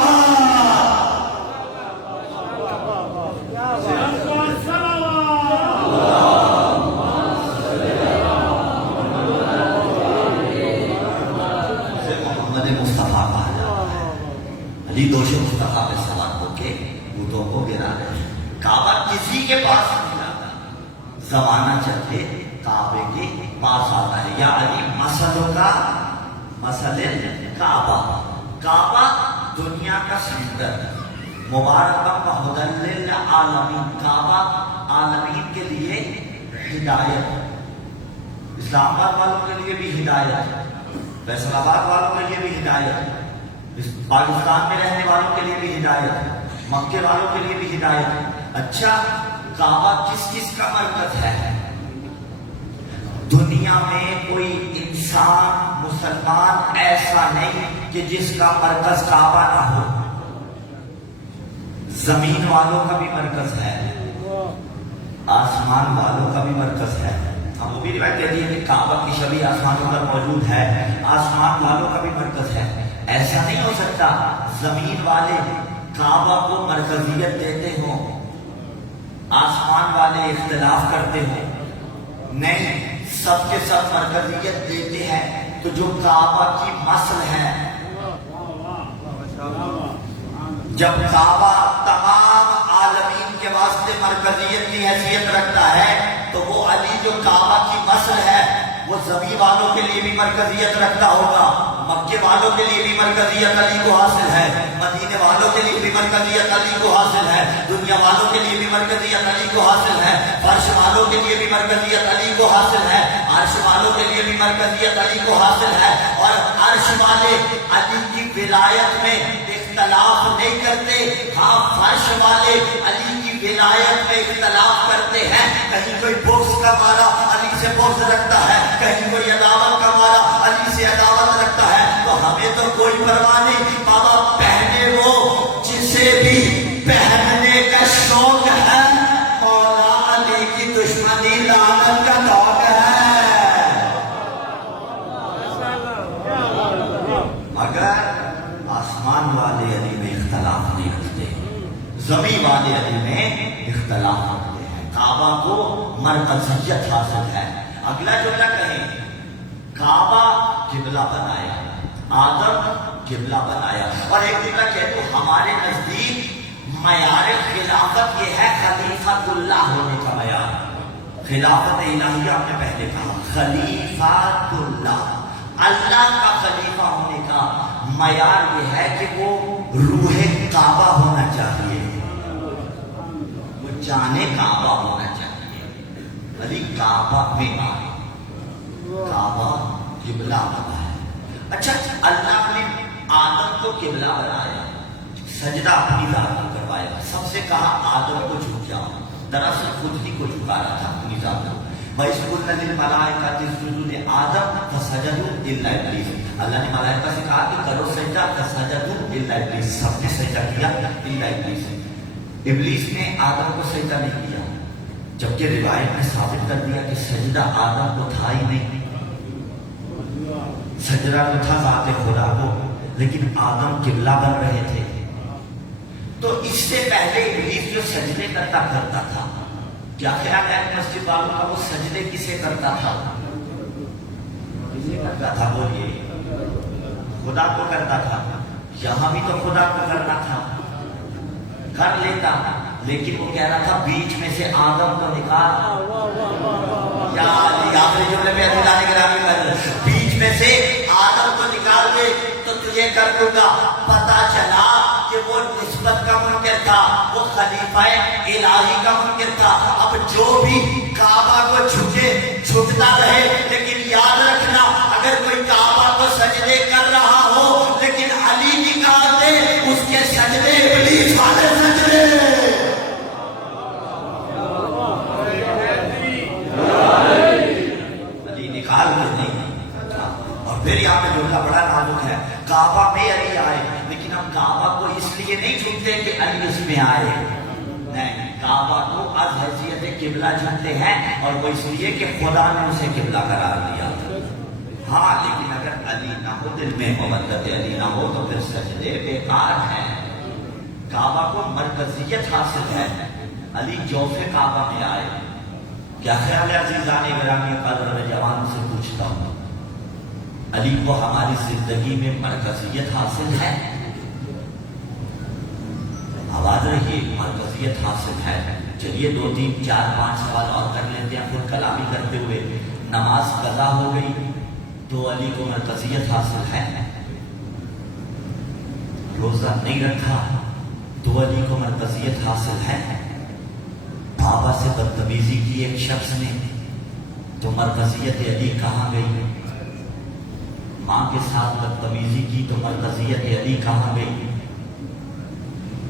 مصطفیٰ کہا جاتا ہے۔ علی دوش مصطفیٰ میں سوار ہو کے بتوں کو گرا رہے۔ کعبہ کسی کے پاس نہیں آتا، زمانہ چلتے کعبے کے پاس آتا ہے۔ یا علی مسلوں کا مسل کعبہ، کعبہ دنیا کا سینٹر، مبارکہ ہدی للعالمین، کعبہ عالمین کے لیے ہدایت، اسلام آباد والوں کے لیے بھی ہدایت، فیصل آباد والوں کے لیے بھی ہدایت، پاکستان میں رہنے والوں کے لیے بھی ہدایت، مکے والوں کے لیے بھی ہدایت۔ اچھا، کعبہ کس کس کا مرکز ہے؟ دنیا میں کوئی انسان مسلمان ایسا نہیں کہ جس کا مرکز کعبہ نہ ہو۔ زمین والوں کا بھی مرکز ہے، آسمان والوں کا بھی مرکز ہے۔ ہم وہ بھی روایت کہتی ہے کہ کعبہ کی شبیہ آسمانوں پر موجود ہے، آسمان والوں کا بھی مرکز ہے۔ ایسا نہیں ہو سکتا زمین والے کعبہ کو مرکزیت دیتے ہوں، آسمان والے اختلاف کرتے ہوں، نہیں، سب کے سب مرکزیت دیتے ہیں۔ تو جو کعبہ کی مسل ہے، جب کعبہ تمام عالمین کے واسطے مرکزیت کی حیثیت رکھتا ہے تو وہ علی جو کعبہ کی مسل ہے وہ زمین والوں کے لیے بھی مرکزیت رکھتا ہوگا، مکے والوں کے لیے بھی مرکزیت علی کو حاصل ہے، مدینے والوں کے لیے بھی مرکزیت علی کو حاصل ہے، دنیا والوں کے لیے بھی مرکزیت علی کو حاصل ہے، فرش والوں کے لیے بھی مرکزیت علی کو حاصل ہے، عرش والوں کے لیے بھی مرکزیت علی کو حاصل ہے۔ اور عرش والے علی کی ولایت میں اختلاف نہیں کرتے، ہاں فرش والے علی کی ولایت میں اختلاف کرتے ہیں۔ کہیں کوئی بغض کا مارا علی سے بغض رکھتا ہے، کہیں کوئی عداوت کا مارا علی سے عداوت رکھتا ہے۔ تو ہمیں تو کوئی پرواہ نہیں، بابا پہنے وہ جسے بھی پہننے کا شوق ہے، مولا علی کی دشمنی لعنت کا دور ہے۔ اگر آسمان والے علی میں اختلاف نہیں رکھتے، زمین والے علی میں اختلاف رکھتے ہیں، کعبہ کو مرکزیت حاصل ہے۔ اگلا جملہ کہیں، کعبہ قبلہ بنایا، آدم قبلہ بنایا۔ اور ایک جملہ کہہ دو، ہمارے نزدیک معیار خلافت یہ ہے خلیفۃ اللہ ہونے کا معیار۔ خلافت الہیہ آپ نے پہلے کہا، خلیفۃ اللہ، اللہ کا خلیفہ ہونے کا معیار یہ ہے کہ وہ روح کعبہ ہونا چاہیے، وہ جانے کعبہ ہونا چاہیے۔ علی کعبہ میں آئے، کعبہ قبلہ بنا ہے، اچھا اللہ نے آدم کو قبلہ بنایا، سجدہ اپنی ذات کو کروایا، سب سے کہا آدم کو جھک جاؤ، دراصل خود ہی کو جھکا رہا تھا اپنی ذات کو۔ وَإِذْ قُلْنَا لِلْمَلَائِكَةِ اسْجُدُوا لِآدَمَ فَسَجَدُوا إِلَّا إِبْلِيسَ، اللہ نے ملائکہ سے کہا کہ کرو سجدہ، فَسَجَدُوا إِلَّا إِبْلِيسَ، سب نے سجدہ کیا إِلَّا إِبْلِيسَ، ابلیس نے آدم کو سجدہ نہیں کیا، جبکہ روایت میں ثابت کر دیا کہ سجدہ آدم کو تھا ہی نہیں، سجدہ تو تھا ذات خدا کو، لیکن آدم قبلہ بن رہے تھے۔ تو اس سے پہلے ابلیس جو سجدے کرتا تھا، کیا خیال ہے مسجد والوں کا، وہ سجدے کسے کرتا تھا؟ کسے کرتا تھا؟ بولیے، خدا کو کرتا تھا۔ یہاں بھی تو خدا کو کرنا تھا، کر لیتا، لیکن وہ کہہ رہا تھا بیچ میں سے آدم کو نکال، یا آخری جملے میں لانے گرامی کر، بیچ میں سے آدم کو نکال دے تو تجھے کر دوں گا۔ پتا چلا کہ وہ نسبت کا منکر تھا، وہ خلیفہ الہی کا منکر تھا۔ اب جو بھی کعبہ کو جھکتا رہے، لیکن یاد رکھنا اگر کوئی کعبہ کو سجدے کر رہا ہو لیکن علی نکال دے، اس کے سجدے ابلیس والے سجدے۔ علی نکال دے نہیں۔ اور پھر یہاں پہ جملہ بڑا نازک ہے، کعبہ میں علی آئے، لیکن ہم کعبہ کو اس لیے نہیں جھکتے کہ علی اس میں آئے، نہیں، کعبہ کو از حیثیت قبلہ جھکتے ہیں، اور وہ اس لیے کہ خدا نے اسے قبلہ قرار دیا۔ ہاں لیکن اگر علی نہ ہو، دل میں محبت علی نہ ہو، تو پھر سجدے بیکار ہیں۔ کعبہ کو مرکزیت حاصل ہے، علی جوف کعبہ میں آئے۔ کیا خیال ہے عزیزان گرامی قدر، میں جوان سے پوچھتا ہوں، علی کو ہماری زندگی میں مرکزیت حاصل ہے؟ آواز رہیے، مرکزیت حاصل ہے۔ چلیے 2 3 4 5 سوال اور کر لیتے ہیں خود کلامی کرتے ہوئے۔ نماز قضا ہو گئی تو علی کو مرکزیت حاصل ہے؟ روزہ نہیں رکھا تو علی کو مرکزیت حاصل ہے؟ بابا سے بدتمیزی کی ایک شخص نے تو مرکزیت علی کہاں گئی؟ ماں کے ساتھ بدتمیزی کی تو مرکزیت علی کہاں گئی؟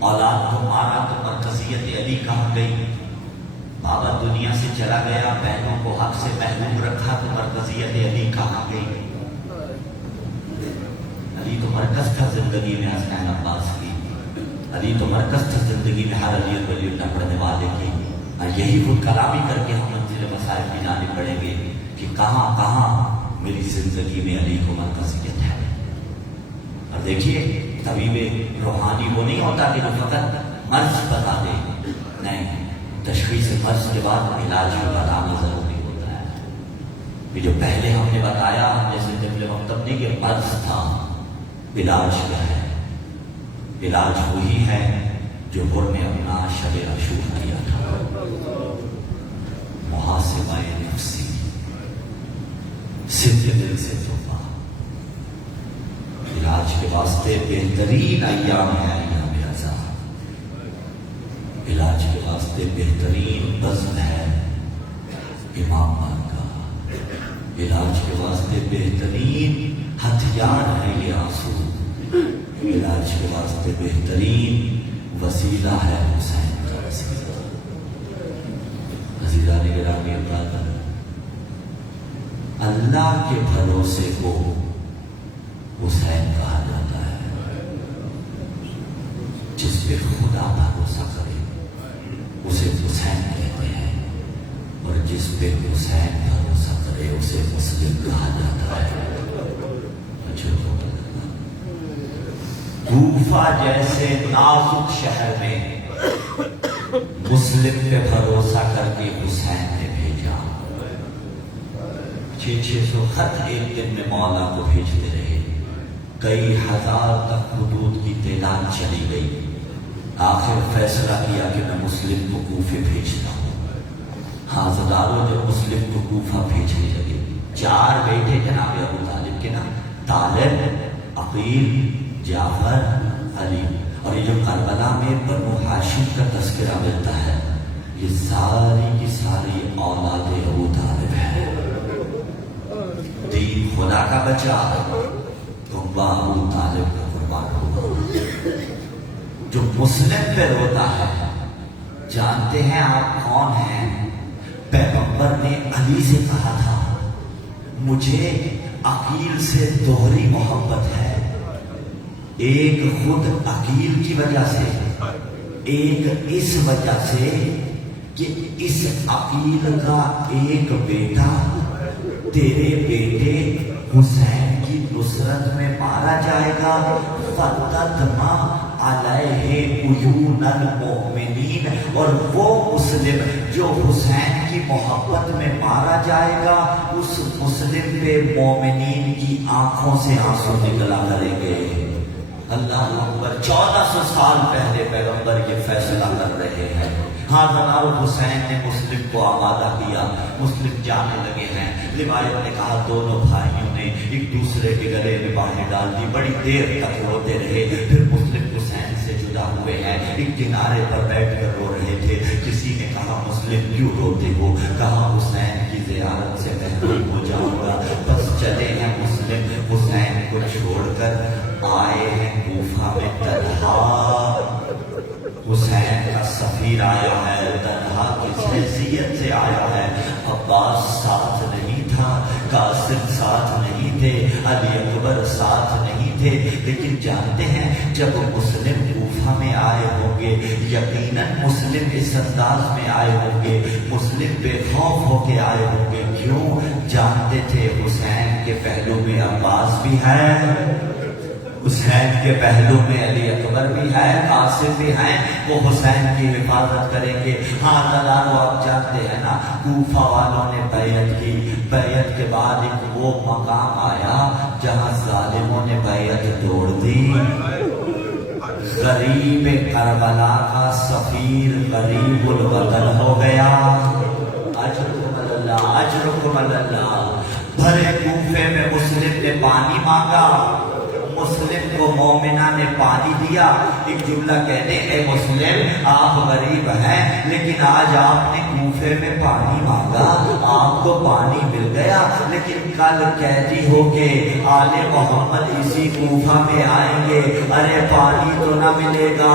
اولاد کو مارا تو مرکزیت علی کہاں گئی؟ بابا دنیا سے چلا گیا، بہنوں کو حق سے محروم رکھا تو مرکزیت علی کہاں گئی؟ علی تو مرکز تھا زندگی میں حسنین عباس کی، علی تو مرکز تھا زندگی میں ہر علی ولی اللہ پڑھنے والے کی۔ یہی خود کلامی کر کے ہم منزل مسائل کی جانب پڑھیں گے کہ کہاں کہاں میری زندگی میں علی کو مرکزیت ہے۔ اور دیکھیے طبیب روحانی وہ نہیں ہوتا کہ جو فقط مرض بتا دے، نہیں، تشخیص مرض کے بعد علاج بھی بتانا ضروری ہوتا ہے۔ یہ جو پہلے ہم نے بتایا جیسے طفل مکتب نہیں کہ مرض تھا، علاج کیا ہے؟ علاج وہی ہے جو حر نے اپنا شب عاشور کیا تھا، محاسبہ نفسی، سدھ دل سے توبہ۔ علاج کے واسطے بہترین ایام ہے ایام رضا، علاج کے واسطے بہترین بزم ہے امام بارگاہ، علاج کے واسطے بہترین ہتھیار ہے یہ آنسو، علاج کے واسطے بہترین وسیلہ ہے حسین کا وسیلہ۔ عزیزان گرامی برادر، اللہ کے بھروسے کو حسین کہا جاتا ہے۔ جس پہ خدا بھروسہ کرے اسے حسین کہتے ہیں، اور جس پہ حسین بھروسہ کرے اسے مسلم کہا جاتا ہے۔ کوفہ جیسے نازک شہر میں مسلم پہ بھروسہ کر کے حسین نے بھیجا۔ 600 خط ایک دن میں مولا کو بھیجتے رہے، کئی ہزار تک حدود کی تعداد چلی گئی۔ آخر فیصلہ کیا کہ میں مسلم کو کوفے بھیجتا ہوں۔ ہزاروں جو مسلم کو کوفہ بھیجنے لگے۔ 4 بیٹے جناب ابو طالب کے نام، طالب، عقیل، جعفر، علی، اور یہ جو کربلا میں بنو ہاشم کا تذکرہ ملتا ہے، یہ ساری کی ساری اولاد ابو طالب ہے۔ دین خدا کا بچا، وہ ابو طالب کا قربان ہوگا۔ جو مسلم پہ روتا ہے، جانتے ہیں آپ کون ہیں؟ پیغمبر نے علی سے کہا تھا مجھے عقیل سے دوہری محبت ہے، ایک خود عقیل کی وجہ سے، ایک اس وجہ سے کہ اس عقیل کا ایک بیٹا تیرے بیٹے حسین کی نصرت میں مارا جائے گا، فَتَدْمَعْ عَلَيْهِ عُيُونَ الْمُؤْمِنِينَ، اور وہ مسلم جو حسین کی محبت میں مارا جائے گا، اس مسلم پہ مومنین کی آنکھوں سے آنسو نکلا کریں گے۔ اللہ اکبر، 1400 سال پہلے پیغمبر یہ فیصلہ کر رہے ہیں۔ ہاں جناب حسین نے مسلم کو آمادہ کیا، مسلم جانے لگے ہیں۔ روایت نے کہا دونوں بھائیوں نے ایک دوسرے کے گلے میں باہیں ڈال دی، بڑی دیر تک روتے رہے، پھر مسلم حسین سے جدا ہوئے ہیں، ایک کنارے پر بیٹھ کر رو رہے تھے۔ کسی نے کہا مسلم کیوں روتے ہو؟ کہا حسین کی زیارت سے محروم ہو جاؤں گا۔ بس چلے ہیں مسلم حسین کو چھوڑ کر، آئے ہیں کوفہ میں تنہا، حسین کا سفیر آیا ہے، تنہا کس حیثیت سے آیا ہے؟ عباس ساتھ نہیں تھا، قاسم ساتھ نہیں تھے، علی اکبر ساتھ نہیں تھے، لیکن جانتے ہیں جب مسلم کوفہ میں آئے ہوں گے، یقیناً مسلم اس انداز میں آئے ہوں گے، مسلم بے خوف ہو کے آئے ہوں گے۔ کیوں؟ جانتے تھے حسین کے پہلو میں عباس بھی ہے، حسین کے پہلو میں علی اکبر بھی ہے، قاسم بھی ہیں، وہ حسین کی حفاظت کریں گے۔ ہاں دلالو آپ جانتے ہیں نا، کوفہ والوں نے بیعت کی، بیعت کے بعد ایک وہ مقام آیا جہاں ظالموں نے بیعت توڑ دی۔ غریب کربلا کا سفیر غریب الوطن ہو گیا۔ اجرکم اللہ، اجرکم اللہ۔ بھرے کوفے میں مسلم نے پانی مانگا، مسلم کو مومنہ نے پانی دیا۔ ایک جملہ کہتے اے مسلم آپ غریب ہیں لیکن آج آپ نے کوفے میں پانی مانگا، آپ کو پانی مل گیا، لیکن کل قیدی ہو کے آل محمد اسی کوفہ میں آئیں گے، ارے پانی تو نہ ملے گا،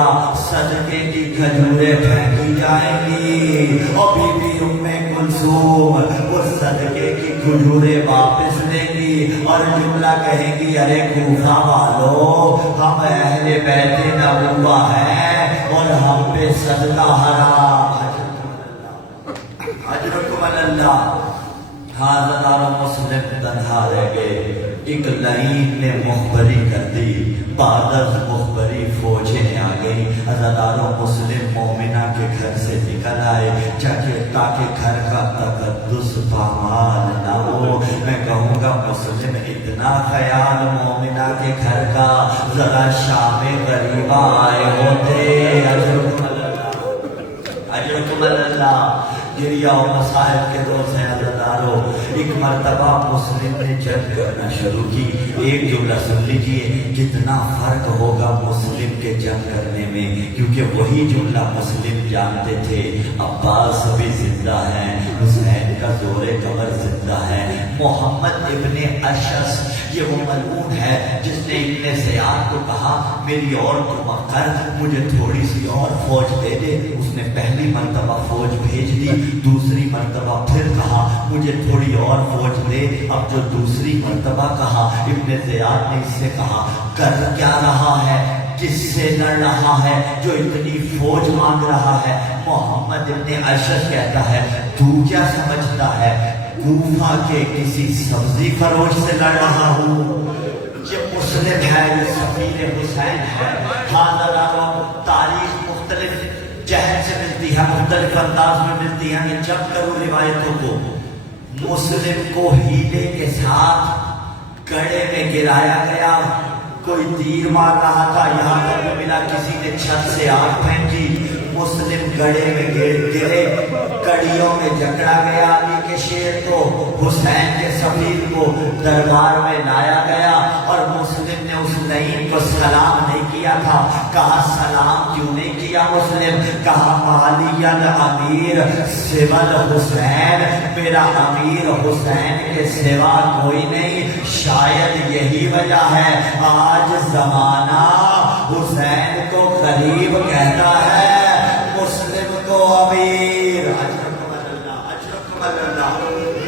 صدقے کی کھجوریں پھینکی جائیں گی، اور بی بی ام کلثوم اس صدقے کی کھجوریں واپس لیں گی اور جملہ کہیں گی ارے کوفہ والو ہم اہل بیت نبوہ ہیں اور ہم پہ صدقہ حرام۔ اجرکم اللہ۔ ہزاروں مسلم تنہا رہ گئے، ایک لعین نے مخبری کر دی، بعد از مخبری فوجیں آ گئی، ہزاروں مسلم مومنہ کے گھر سے نکل آئے تاکہ گھر کا تقدس پامال نہ ہو۔ میں کہوں گا مسلم اتنا خیال مومنہ کے گھر کا، ذرا شام غریبہ آئے ہوتے۔ اجرکم اللہ۔ گریہ و مصائب کے دور سے ہزاروں، ایک مرتبہ مسلم نے جنگ کرنا شروع کی۔ ایک جملہ سن لیجئے، کتنا فرق ہوگا مسلم کے جنگ کرنے میں، کیونکہ وہی جملہ مسلم جانتے تھے، عباس بھی زندہ ہے، حسین کا زور قمر زندہ ہے، محمد ابن اشعث یہ وہ ملعون ہے جس نے ابن زیاد کو کہا میری اور تو کر، مجھے تھوڑی سی اور فوج دے دے۔ اس نے پہلی مرتبہ فوج بھیج دی، دوسری مرتبہ پھر کہا مجھے تھوڑی اور فوج دے۔ اب جو دوسری مرتبہ کہا، ابن زیاد نے اس سے کہا کر کیا رہا ہے، کس سے لڑ رہا ہے جو اتنی فوج مانگ رہا ہے؟ محمد ابن اشعث کہتا ہے تو کیا سمجھتا ہے کوفہ کے کسی سبزی فروش سے لڑ رہا ہوں؟ یہ مسلم ہے، یہ سفیر حسین ہے۔ تاریخ مختلف جہن سے ملتی ہے، مختلف انداز میں ملتی ہے، یہ جب کروں روایتوں کو۔ مسلم کو ہیلے کے ساتھ گڑھے میں گرایا گیا، کوئی تیر مار رہا تھا، یہاں پر ملا کسی نے چھت سے آگ پھینکی، مسلم گڑھے میں گرے، کڑیوں میں جکڑا گیا۔ علی کے شیر کو، حسین کے سفیر کو دربار میں لایا گیا اور مسلم نے اس حسین کو سلام نہیں کیا تھا. کہا سلام کیوں نہیں کیا مسلم؟ کہا مالی الامیر سول حسین، میرا امیر حسین کے سوا کوئی نہیں. شاید یہی وجہ ہے آج زمانہ حسین کو غریب کہتا ہے، مسلم کو امیر.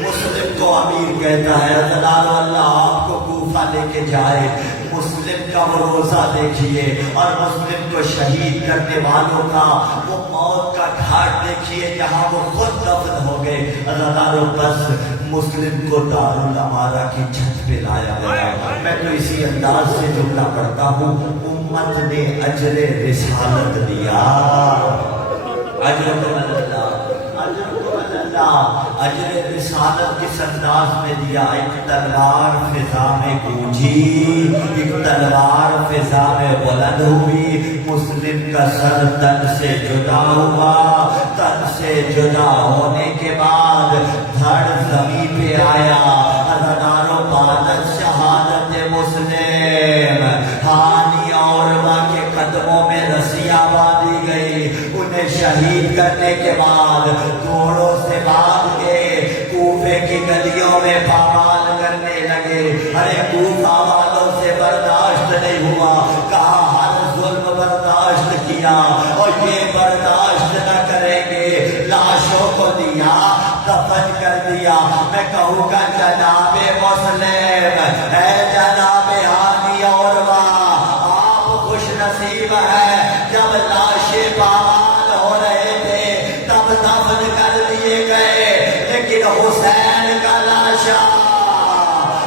مسلم کو امیر کہتا ہے. اللہ آپ کو کوفہ لے کے جائے، مسلم کا وہ روزہ دیکھیے اور مسلم کو شہید کرنے والوں کا وہ موت کا گھاٹ دیکھیے جہاں وہ خود دفن ہو گئے. بس مسلم کو دارالامارہ کی چھت پہ لایا گیا. میں تو اسی انداز سے جملہ پڑھتا ہوں، امت نے اجر رسالت دیا. اجر رسالت کس انداز میں دیا؟ ایک تلوار فضا میں گونجی، ایک تلوار فضا میں بلند ہوئی، مسلم کا سر تن سے جدا ہوا. تن سے جدا ہونے کے بعد دھڑ زمین پہ آیا. ہزاروں بادت شہادت مسلم. ہانی اور ماں کے قدموں میں رسیاں باندھی گئی. انہیں شہید کرنے کے بعد گھوڑوں سے بھاگ کے کوفے کی گلیوں میں پامال کرنے لگے. ارے کوفہ والوں سے برداشت نہیں ہوا. کہا ہر ظلم برداشت کیا اور یہ برداشت نہ کریں گے. لاشوں کو دیا، دفن کر دیا. میں کہوں گا جناب مسلم، اے جناب ہانی اور آپ خوش نصیب ہے جب لاشیں پامال ہو رہے تھے تب دفن کر دیے گئے. لیکن حسین کا لاشا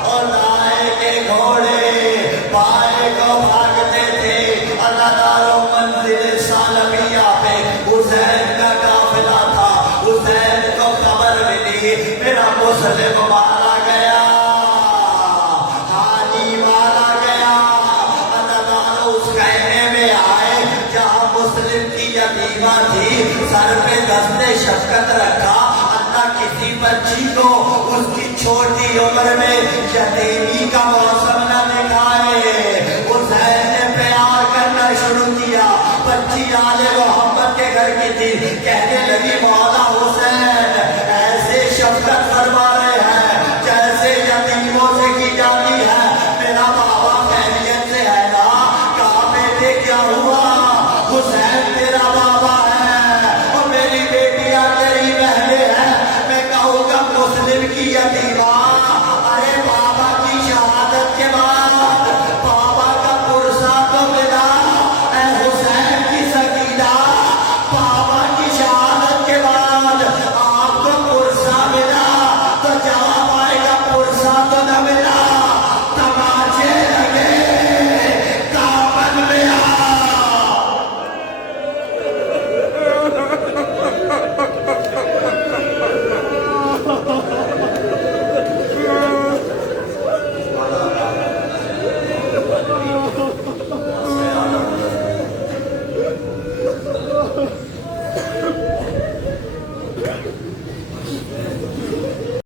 اور لائے کے گھوڑے پائے کو بھاگتے تھے. اللہ دارو منزل سالمیہ پہ حسین کا قافلہ تھا. حسین کو خبر ملی میرا مسلم مارا گیا، ہانی مارا گیا. اللہ دارو اس خیمے میں آئے جہاں مسلم کی یتیمہ تھی. سر پہ دستے شفقت رکھا. اللہ کسی بچی کو اس کی چھوٹی عمر میں یتیمی کا موسم نہ دکھائے. حسین نے پیار کرنا شروع کیا. بچی آل محمد کے گھر کی تھی. کہنے لگی مولا حسین ایسے شفقت فرما رہے ہیں جیسے یتیموں سے کی جاتی ہے. میرا بابا خیریت سے ہے نا؟ کہا بیٹے کیا ہوا؟ حسین